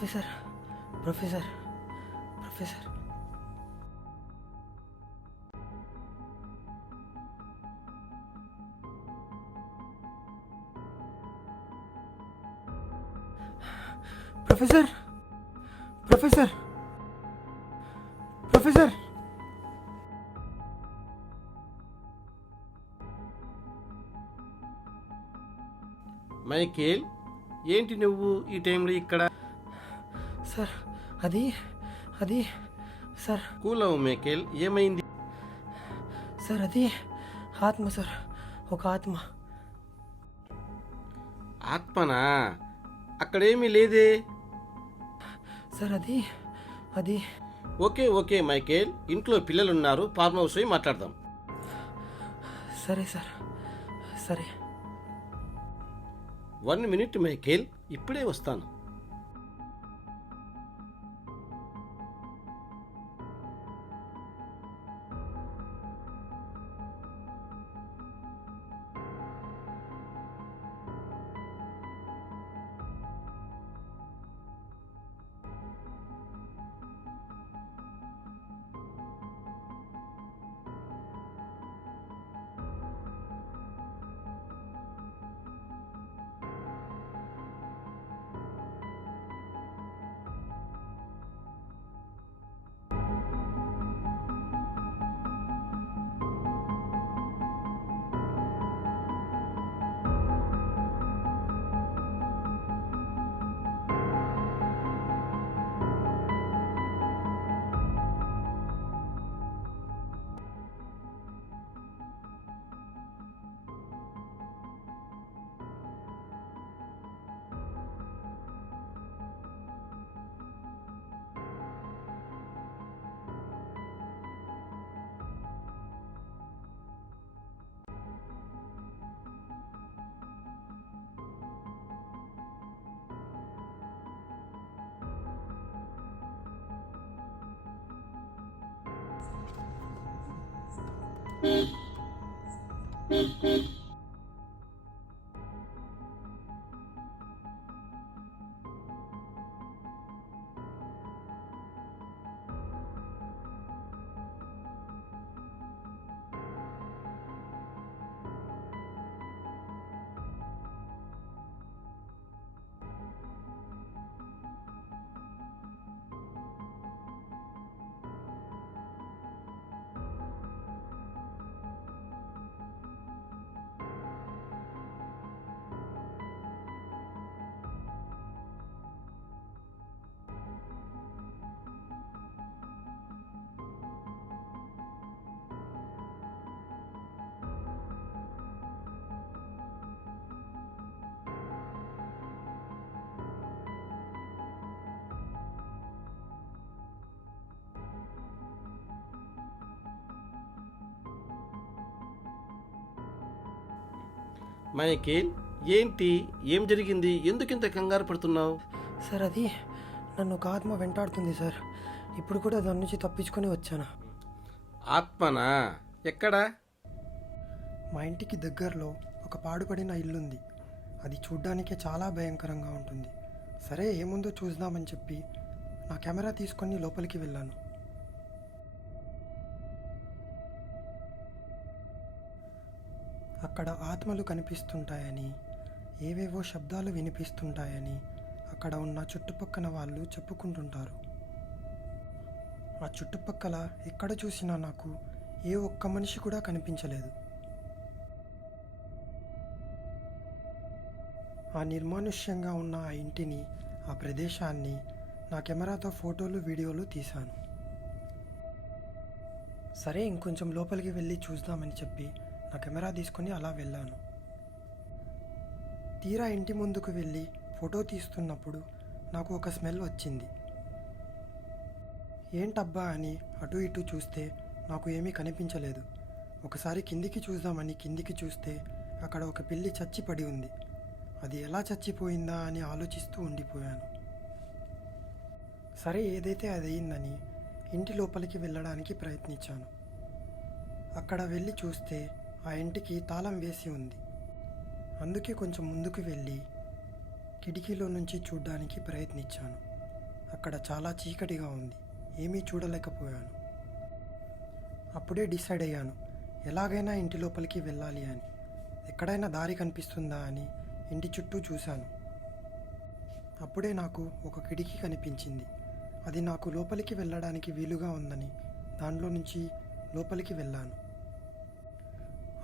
Professor professor professor professor professor professor Michael, ఏంటి నువ్వు ఈ టైంలో ఇక్కడ? సార్ అది అది సార్ కూల్ అవ్వు మైకేల్, ఏమైంది? సార్ అది ఆత్మ సార్, ఒక ఆత్మ. ఆత్మనా? అక్కడేమీ లేదే. సార్ అది అది ఓకే ఓకే మైకేల్, ఇంట్లో పిల్లలున్నారు, ఫార్మ్ హౌస్ పోయి మాట్లాడదాం. సరే సార్ సరే. 1 మినిట్ మైకేల్, ఇప్పుడే వస్తాను. మైకేల్, ఏంటి, ఏం జరిగింది? ఎందుకింత కంగారు పడుతున్నావు? సార్ అది నన్ను ఒక ఆత్మ వెంటాడుతుంది సార్. ఇప్పుడు కూడా దాని నుంచి తప్పించుకొని వచ్చాను. ఆత్మనా? ఎక్కడా? మా ఇంటికి దగ్గరలో ఒక పాడుపడిన ఇల్లుంది. అది చూడ్డానికే చాలా భయంకరంగా ఉంటుంది. సరే ఏముందో చూద్దామని చెప్పి నా కెమెరా తీసుకొని లోపలికి వెళ్ళాను. అక్కడ ఆత్మలు కనిపిస్తుంటాయని, ఏవేవో శబ్దాలు వినిపిస్తుంటాయని అక్కడ ఉన్న చుట్టుపక్కల వాళ్ళు చెప్పుకుంటుంటారు. ఆ చుట్టుపక్కల ఎక్కడ చూసినా నాకు ఏ ఒక్క మనిషి కూడా కనిపించలేదు. ఆ నిర్మానుష్యంగా ఉన్న ఆ ఇంటిని, ఆ ప్రదేశాన్ని నా కెమెరాతో ఫోటోలు, వీడియోలు తీశాను. సరే ఇంకొంచెం లోపలికి వెళ్ళి చూద్దామని చెప్పి నా కెమెరా తీసుకొని అలా వెళ్ళాను. తీరా ఇంటి ముందుకు వెళ్ళి ఫోటో తీస్తున్నప్పుడు నాకు ఒక స్మెల్ వచ్చింది. ఏంటబ్బా అని అటు ఇటు చూస్తే నాకు ఏమీ కనిపించలేదు. ఒకసారి కిందికి చూద్దామని కిందికి చూస్తే అక్కడ ఒక పిల్లి చచ్చి పడి ఉంది. అది ఎలా చచ్చిపోయిందా అని ఆలోచిస్తూ ఉండిపోయాను. సరే ఏదైతే అది అయిందని ఇంటి లోపలికి వెళ్ళడానికి ప్రయత్నించాను. అక్కడ వెళ్ళి చూస్తే ఆ ఇంటికి తాళం వేసి ఉంది. అందుకే కొంచెం ముందుకు వెళ్ళి కిటికీలో నుంచి చూడ్డానికి ప్రయత్నించాను. అక్కడ చాలా చీకటిగా ఉంది. ఏమీ చూడలేకపోయాను. అప్పుడే డిసైడ్ అయ్యాను, ఎలాగైనా ఇంటి లోపలికి వెళ్ళాలి అని. ఎక్కడైనా దారి కనిపిస్తుందా అని ఇంటి చుట్టూ చూశాను. అప్పుడే నాకు ఒక కిటికీ కనిపించింది. అది నాకు లోపలికి వెళ్ళడానికి వీలుగా ఉందని దానిలో నుంచి లోపలికి వెళ్ళాను.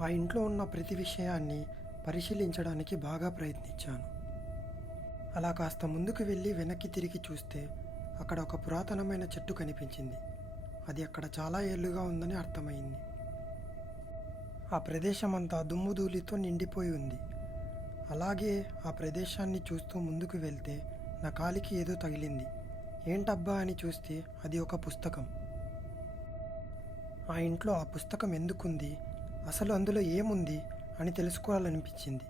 ఆ ఇంట్లో ఉన్న ప్రతి విషయాన్ని పరిశీలించడానికి బాగా ప్రయత్నించాను. అలా కాస్త ముందుకు వెళ్ళి వెనక్కి తిరిగి చూస్తే అక్కడ ఒక పురాతనమైన చెట్టు కనిపించింది. అది అక్కడ చాలా ఏళ్ళుగా ఉందని అర్థమైంది. ఆ ప్రదేశం అంతా దుమ్ముధూళితో నిండిపోయి ఉంది. అలాగే ఆ ప్రదేశాన్ని చూస్తూ ముందుకు వెళ్తే నా కాలికి ఏదో తగిలింది. ఏంటబ్బా అని చూస్తే అది ఒక పుస్తకం. ఆ ఇంట్లో ఆ పుస్తకం ఎందుకుంది, అసలు అందులో ఏముంది అని తెలుసుకోవాలనిపించింది.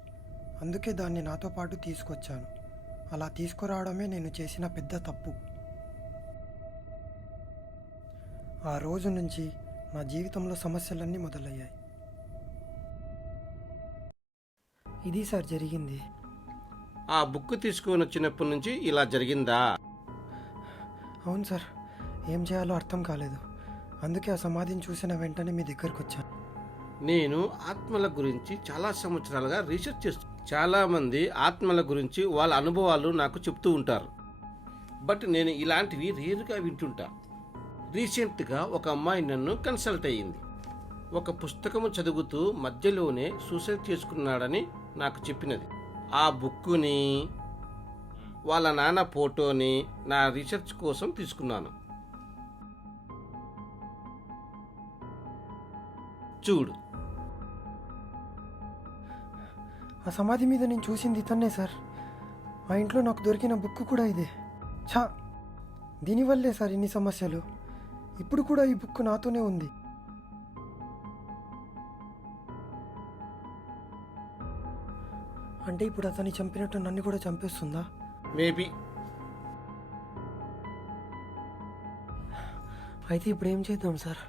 అందుకే దాన్ని నాతో పాటు తీసుకొచ్చాను. అలా తీసుకురావడమే నేను చేసిన పెద్ద తప్పు. ఆ రోజు నుంచి నా జీవితంలో సమస్యలన్నీ మొదలయ్యాయి. ఇది సార్ జరిగింది. ఆ బుక్ తీసుకుని వచ్చినప్పటి నుంచి ఇలా జరిగిందా? అవును సార్, ఏం చేయాలో అర్థం కాలేదు. అందుకే ఆ సమాధిని చూసిన వెంటనే మీ దగ్గరకు వచ్చాను. నేను ఆత్మల గురించి చాలా సంవత్సరాలుగా రీసెర్చ్ చేస్తాను. చాలామంది ఆత్మల గురించి వాళ్ళ అనుభవాలు నాకు చెప్తూ ఉంటారు. బట్ నేను ఇలాంటివి రేరుగా వింటుంటా. రీసెంట్గా ఒక అమ్మాయి నన్ను కన్సల్ట్ అయ్యింది. ఒక పుస్తకము చదువుతూ మధ్యలోనే సూసైడ్ చేసుకున్నాడని నాకు చెప్పినది. ఆ బుక్కుని, వాళ్ళ నాన్న ఫోటోని నా రీసెర్చ్ కోసం తీసుకున్నాను. చూడు, ఆ సమాధి మీద నేను చూసింది ఇతన్నే సార్. ఆ ఇంట్లో నాకు దొరికిన బుక్ కూడా ఇదే. ఛా, దీనివల్లే సార్ ఇన్ని సమస్యలు. ఇప్పుడు కూడా ఈ బుక్ నాతోనే ఉంది. అంటే ఇప్పుడు అతన్ని చంపినట్టు నన్ను కూడా చంపేస్తుందా? మేబీ. అయితే ఇప్పుడు ఏం చేద్దాం సార్?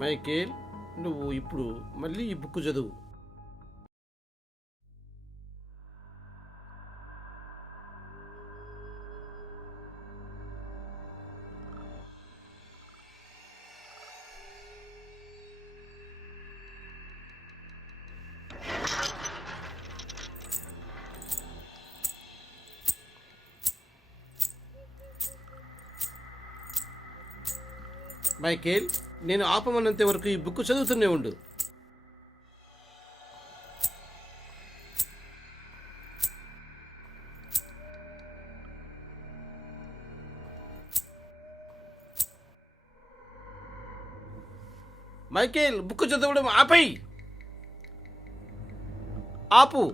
మైకేల్, నువ్వు ఇప్పుడు మళ్ళీ ఈ బుక్ చదువు. మైకేల్, నేను ఆపమన్నంత వరకు ఈ బుక్ చదువుతూనే ఉండు. మైకేల్, బుక్ చదవడం ఆపై. ఆపు.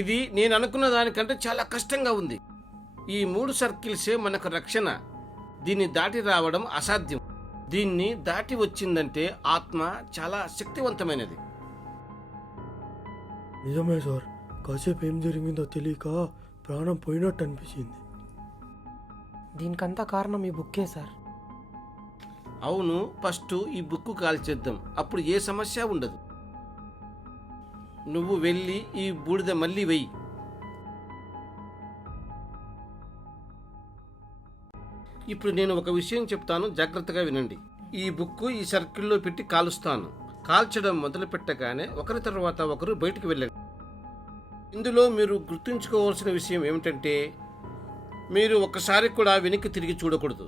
ఇది నేను అనుకున్న దానికంటే చాలా కష్టంగా ఉంది. ఈ 3 సర్కిల్సే మనకు రక్షణ. దీన్ని దాటి రావడం అసాధ్యం. దీన్ని దాటి వచ్చిందంటే ఆత్మ చాలా శక్తివంతమైనది. నిజమే సార్, కాసేపు ఏం జరిగిందో తెలియక ప్రాణం పోయినట్టు అనిపించింది. దీనికంతా కారణం ఈ బుక్కే సార్. అవును, ఫస్ట్ ఈ బుక్ కాల్చేద్దాం. అప్పుడు ఏ సమస్య ఉండదు. నువ్వు వెళ్ళి ఈ బూడిద మళ్ళీ వెయ్యి. ఇప్పుడు నేను ఒక విషయం చెప్తాను, జాగ్రత్తగా వినండి. ఈ బుక్ ఈ సర్కిల్లో పెట్టి కాలుస్తాను. కాల్చడం మొదలు పెట్టగానే ఒకరి తర్వాత ఒకరు బయటికి వెళ్ళండి. ఇందులో మీరు గుర్తుంచుకోవాల్సిన విషయం ఏమిటంటే, మీరు ఒక్కసారి కూడా వెనక్కి తిరిగి చూడకూడదు.